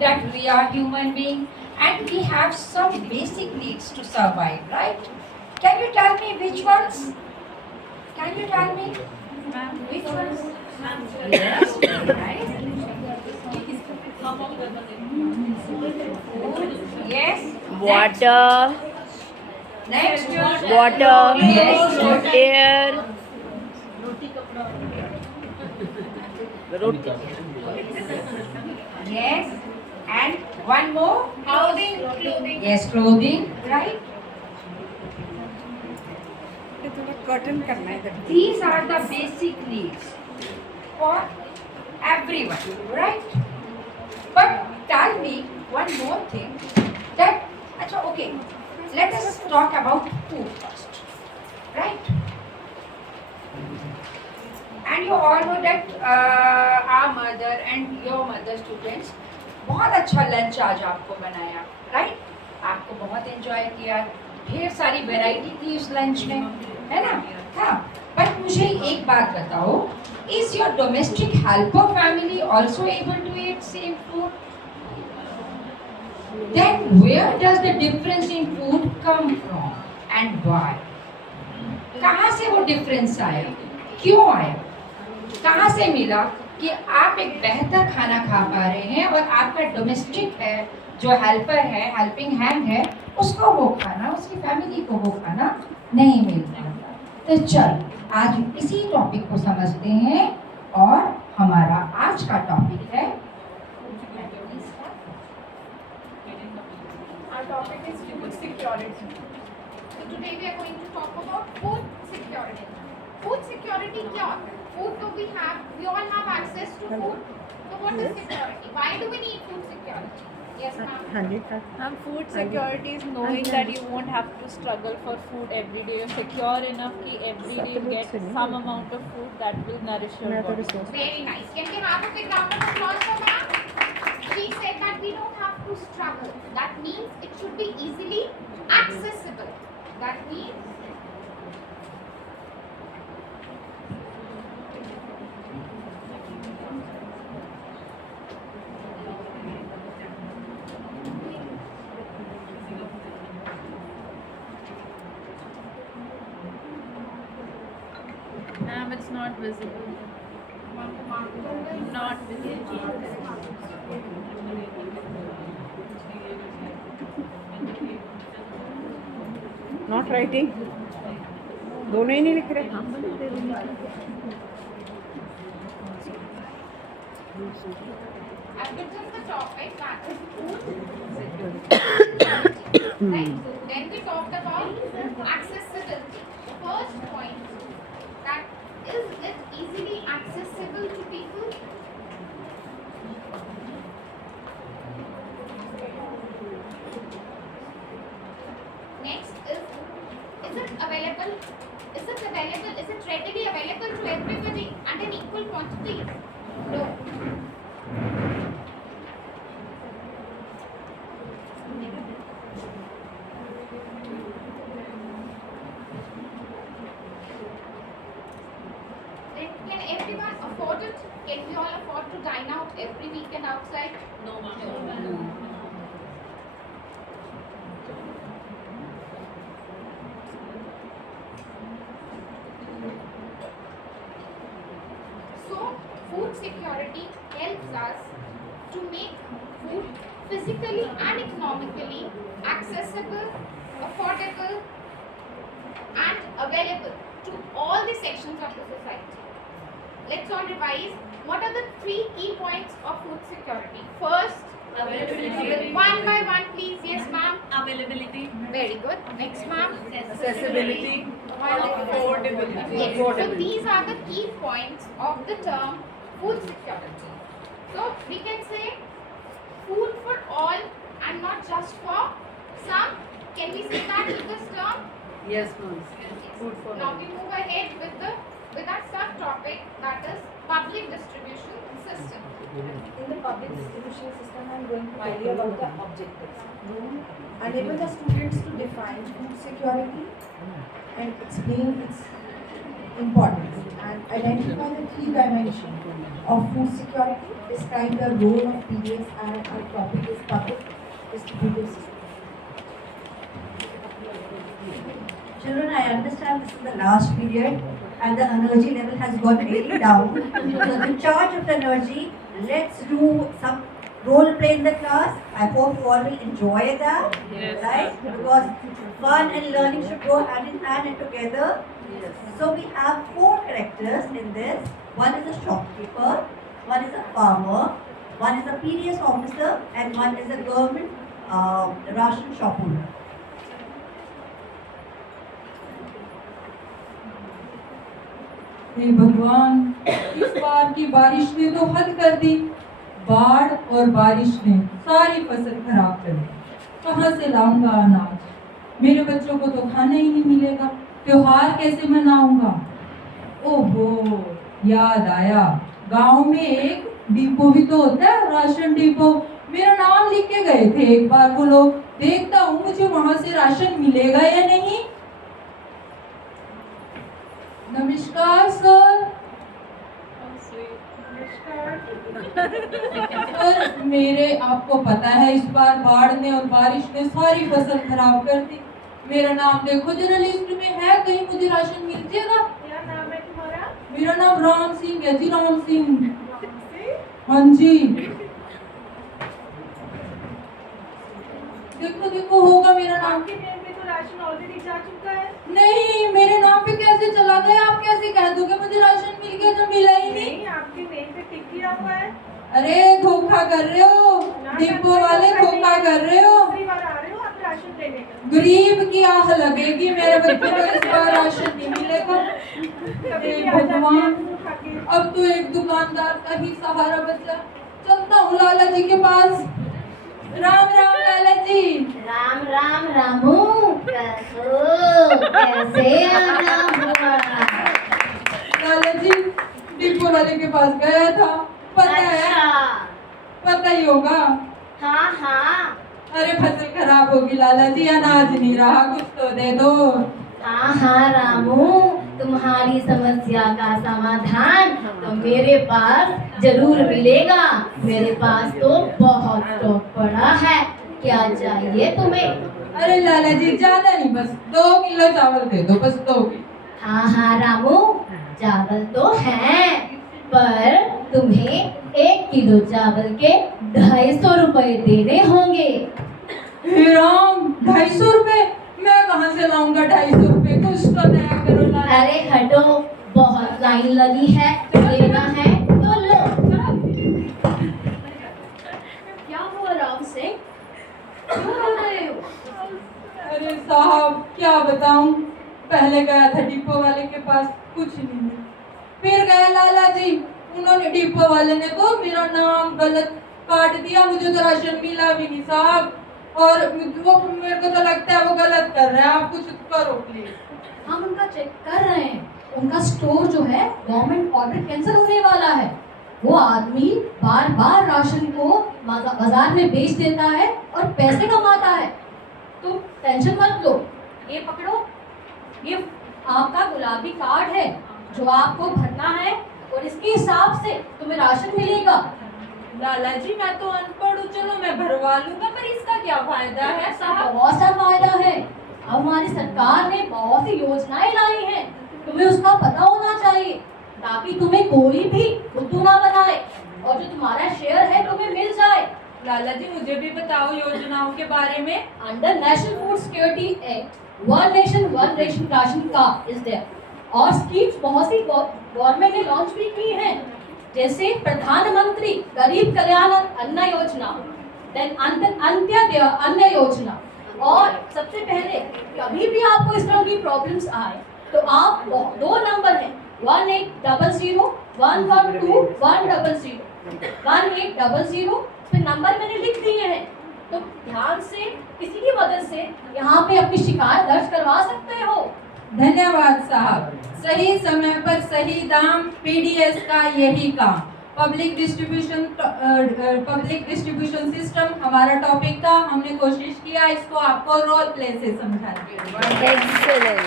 that we are human beings and we have some basic needs to survive, right? Can you tell me which ones? Can you tell me which ones? Yes, very nice. Yes. Water, Next. water, Yes. air, Yes. And one more. clothing. Yes, clothing. Right. Curtain करना है इधर. These are the basic needs for everyone, right? But tell me one more thing. That okay. Let us talk about food first, right? And you all know that our mother and your mother students बहुत अच्छा लंच आज आपको बनाया, राइट? आपको बहुत एंजॉय किया, ढेर सारी वैरायटी थी उस लंच में, है ना? हाँ, बट मुझे एक बात बताओ, is your domestic helper family also able to eat same food? Then where does the difference in food come from and why? कहाँ से वो डिफरेंस आया, क्यों आया, कहाँ से मिला कि आप एक बेहतर खाना खा पा रहे हैं और आपका डोमेस्टिक है जो हेल्पर है, हेल्पिंग हैंड है, उसको वो खाना, उसकी फैमिली को वो खाना नहीं मिल पाता। तो चल आज इसी टॉपिक को समझते हैं और हमारा आज का टॉपिक है Our topic is food security. So today we are going to talk about food security. Food security क्या होता है? Food तो we all have access to food. So what is security? Why do we need food security? Yes, ma'am. Food security is knowing that you won't have to struggle for food every day. You're secure enough कि every day you get some amount of food that will nourish your body. Very nice. Can we have a big round of applause for ma'am? She said that we don't have to struggle. That means it should be easily accessible. That means Ma'am, it's not visible. Not visible. Not writing दोनों ही नहीं लिख रहे. I've written the topic that is food. Right. Then we talked about accessibility. The first point, that is it easily accessible to people? Next is it available? Is it available? Is it readily available to everybody and in equal quantities? No. Then can everyone afford it? Can we all afford to dine out every weekend outside? No, ma'am. So, food security helps us to make food physically and economically accessible, affordable, and available to all the sections of the society. Let's all revise. What are the three key points of food security? First, Availability. one by one, please. Yes, ma'am. Availability. Very good. Next, ma'am. Accessibility. Affordability. Yes. So these are the key points of the term food security. So we can say food for all and not just for some. Can we say that with this term? Yes, ma'am. Food for Now all. we move ahead with our subtopic, that is public distribution system. In the public distribution system, I am going to tell you about the objectives. Enable the students to define food security and explain its importance and identify the 3 dimensions of food security, describe the role of PDS, and our topic is public distributive system. Children, I understand this is the last period and the energy level has gone really down. So in charge of the energy, let's do some role play in the class. I hope you all will enjoy that, right? Because fun and learning should go hand in hand and together. So we have 4 characters in this. One is a shopkeeper, one is a farmer, one is a PDS officer, and one is a government ration shop owner. हे भगवान, इस बार की बारिश ने तो हद कर दी। बाढ़ और बारिश ने सारी फसल खराब कर दी। कहाँ से लाऊंगा अनाज? मेरे बच्चों को तो खाना ही नहीं मिलेगा। त्योहार कैसे मनाऊंगा? ओहो, याद आया, गांव में एक डिपो भी तो होता है, राशन डिपो। मेरा नाम लिख के गए थे एक बार वो लोग। देखता हूँ मुझे वहां से राशन मिलेगा या नहीं। नमस्कार सर। सर, मेरे आपको पता है इस बार बाढ़ ने और बारिश ने सारी फसल खराब कर दी। मेरा नाम देखो जरा लिस्ट में है, कहीं मुझे राशन मिल जाएगा। क्या नाम है तुम्हारा? मेरा नाम राम सिंह है जी, राम सिंह। हाँ जी, देखो देखो होगा मेरा नाम। आपके नेम पे तो राशन ऑलरेडी जा चुका है। नहीं, मेरे नाम पे कैसे चला गया? आप कैसे कह दोगे मुझे राशन मिल गया जब मिला ही नहीं? नहीं, आपके नेम पे टिक किया हुआ है। अरे धोखा कर रहे हो, डिपो वाले धोखा कर रहे हो। दूसरी बार आ रहे हो आप राशन लेने का। गरीब की आह लगेगी, मेरे बच्चों को इस बार राशन नहीं मिलेगा। कभी हे भी आ जाते हैं भगवान, मुंह खा के। अब तो एक दुकानदार का ही सहारा बचा। चलता हूँ लाला जी के पास। राम राम लाला जी। राम राम रामू, कैसे आना हुआ? लाला जी, डिपो वाले के पास गया था, पता है? अच्छा, पता ही होगा। हाँ हाँ अरे फसल खराब होगी लाला जी, अनाज नहीं रहा, कुछ तो दे दो। हाँ हाँ रामू, तुम्हारी समस्या का समाधान तो मेरे पास जरूर मिलेगा। मेरे पास तो बहुत स्टॉक पड़ा है, क्या चाहिए तुम्हें? अरे लाला जी, ज्यादा नहीं, बस 2 किलो चावल दे दो, बस 2 किलो। हाँ हाँ रामू, चावल तो है, पर तुम्हें 1 किलो चावल के 250 रुपए देने होंगे। हे राम, 250 रुपए? मैं कहाँ से लाऊंगा 250 रुपए? कुछ तो दया करो लाला। अरे हटो, बहुत लाइन लगी है, लेना है तो लो। क्या हुआ राम सिंह, क्यों रो रहे हो? अरे साहब, क्या बताऊं, पहले गया था डिपो वाले के पास, कुछ नहीं मिला। फिर गया लाला जी, उन्होंने डिपो वाले ने तो मेरा नाम गलत काट दिया, मुझे तो राशन मिला भी नहीं साहब। और वो मेरे को तो लगता है वो गलत कर रहे हैं, आप कुछ करो प्लीज। हम उनका चेक कर रहे हैं, उनका स्टोर जो है गवर्नमेंट ऑर्डर कैंसिल होने वाला है। वो आदमी बार बार राशन को बाजार में बेच देता है और पैसे कमाता है। तुम टेंशन मत लो, ये पकड़ो, ये आपका गुलाबी कार्ड है जो आपको भरना है और इसके हिसाब से तुम्हें राशन मिलेगा। लाला जी, मैं तो अनपढ़ हूँ, चलो मैं भरवा लूंगा, पर इसका क्या फायदा है साहब? बहुत सा फायदा है। अब हमारी सरकार ने बहुत सी योजनाएं लाई हैं, तुम्हें उसका पता होना चाहिए ताकि तुम्हें कोई भी बुद्धू ना बनाए और जो तुम्हारा शेयर है तुम्हें मिल जाए। लाला जी, मुझे भी बताओ योजनाओं के बारे में। Under National Food Security Act, one nation one ration card is there, और स्कीम्स बहुत सी गवर्नमेंट ने लॉन्च भी की हैं, जैसे प्रधानमंत्री गरीब कल्याण अन्न योजना, देन अंत्योदय अन्न योजना। और सबसे पहले कभी भी आपको इस तरह की प्रॉब्लम्स आए तो आप 2 नंबर हैं 1800 112 100 1800। फिर नंबर मैंने लिख दिए हैं, तो ध्यान से किसी की मदद से यहाँ पे अपनी शिकायत दर्ज करवा सकते हो। धन्यवाद साहब, सही समय पर सही दाम, पीडीएस का यही काम। पब्लिक डिस्ट्रीब्यूशन सिस्टम हमारा टॉपिक था, हमने कोशिश किया इसको आपको रोल प्ले से समझाने की। Excellent.